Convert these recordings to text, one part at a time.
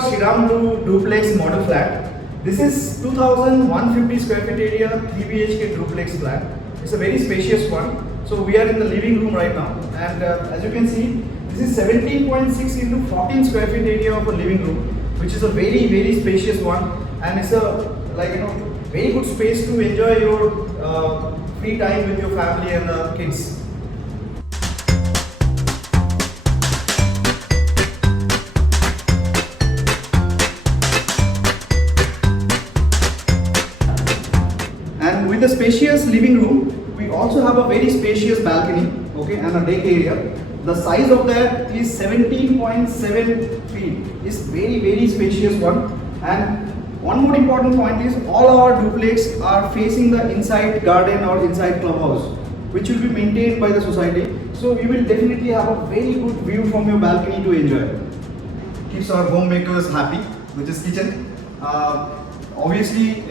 Shriram Blue duplex model flat. This is 2150 square feet area, 3 BHK duplex flat. It's a very spacious one. So we are in the living room right now, and as you can see, this is 17.6 into 14 square feet area of a living room, which is a very spacious one, and it's a very good space to enjoy your free time with your family and the kids. And with the spacious living room, we also have a very spacious balcony, okay, and a deck area. The size of that is 17.7 feet. It's very spacious one. And one more important point is all our duplex are facing the inside garden or inside clubhouse, which will be maintained by the society. So you will definitely have a very good view from your balcony to enjoy. Keeps our homemakers happy, which is kitchen. Obviously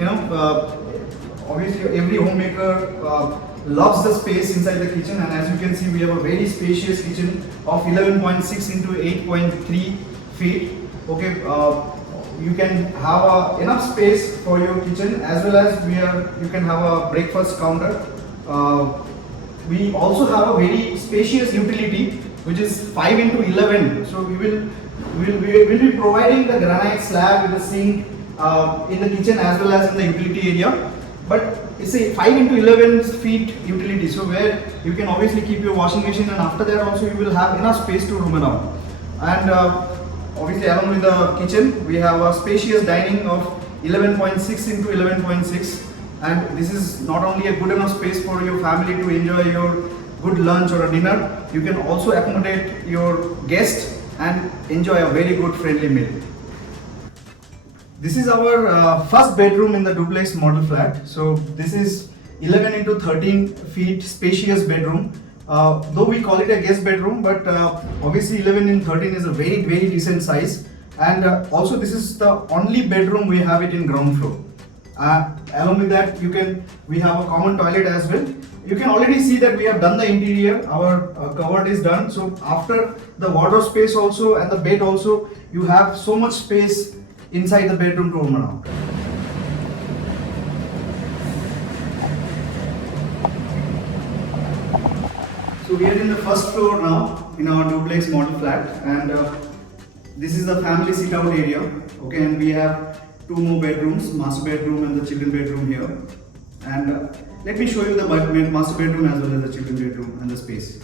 every homemaker loves the space inside the kitchen, and as you can see, we have a very spacious kitchen of 11.6 into 8.3 feet. Okay, you can have enough space for your kitchen, as well as you can have a breakfast counter. We also have a very spacious utility, which is 5 into 11. So we will be providing the granite slab with the sink in the kitchen as well as in the utility area. But it's a 5 into 11 feet utility, so where you can obviously keep your washing machine, and after that also you will have enough space to roam around. And obviously along with the kitchen, we have a spacious dining of 11.6 into 11.6, and this is not only a good enough space for your family to enjoy your good lunch or a dinner, you can also accommodate your guests and enjoy a very good friendly meal. This is our first bedroom in the duplex model flat. So this is 11 into 13 feet spacious bedroom. Though we call it a guest bedroom, but obviously 11 in 13 is a very decent size. And also this is the only bedroom we have it in ground floor. Along with that, we have a common toilet as well. You can already see that we have done the interior. Our cupboard is done. So after the wardrobe space also and the bed also, you have so much space inside the bedroom to roam around. So we are in the first floor now in our duplex model flat, and this is the family sit out area. Okay, and we have two more bedrooms, master bedroom and the children bedroom here. And let me show you the master bedroom as well as the children bedroom and the space.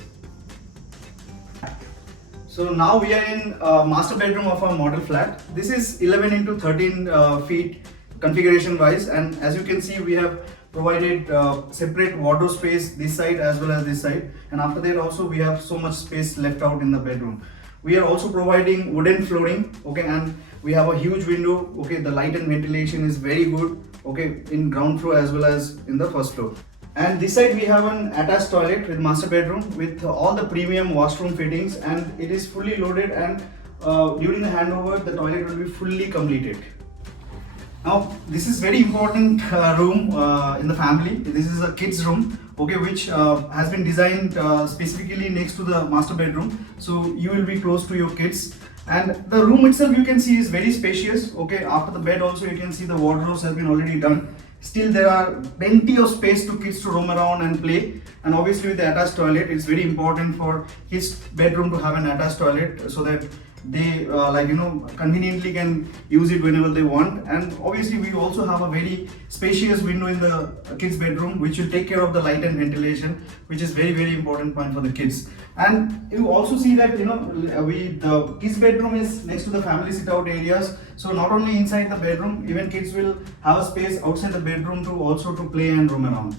So now we are in master bedroom of our model flat. This is 11 into 13 feet configuration wise, and as you can see, we have provided separate wardrobe space this side as well as this side, and after that also we have so much space left out in the bedroom. We are also providing wooden flooring, okay, and we have a huge window. Okay, the light and ventilation is very good, okay, in ground floor as well as in the first floor. And this side we have an attached toilet with master bedroom with all the premium washroom fittings, and it is fully loaded, and during the handover the toilet will be fully completed. Now this is very important room in the family. This is a kids room, okay, which has been designed specifically next to the master bedroom, so you will be close to your kids. And the room itself, you can see, is very spacious. Okay, after the bed also you can see the wardrobes have been already done. Still there are plenty of space to kids to roam around and play, and obviously with the attached toilet, it's very important for kids bedroom to have an attached toilet so that they conveniently can use it whenever they want. And obviously we also have a very spacious window in the kids bedroom, which will take care of the light and ventilation, which is very important point for the kids. And you also see that the kids bedroom is next to the family sit out areas, so not only inside the bedroom, even kids will have a space outside the bedroom to play and roam around.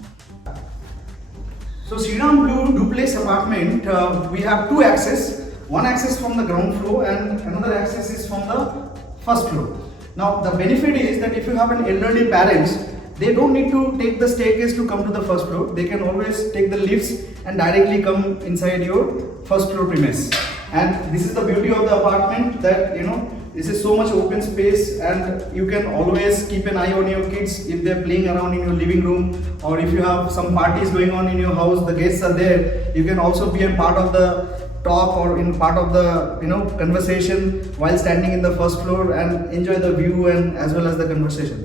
So Shriram Blue duplex apartment, we have two access. One access from the ground floor and another access is from the first floor. Now the benefit is that if you have an elderly parents, they don't need to take the staircase to come to the first floor. They can always take the lifts and directly come inside your first floor premise. And this is the beauty of the apartment, that this is so much open space, and you can always keep an eye on your kids if they're playing around in your living room, or if you have some parties going on in your house, the guests are there, you can also be a part of the talk or in part of the conversation while standing in the first floor and enjoy the view and as well as the conversation.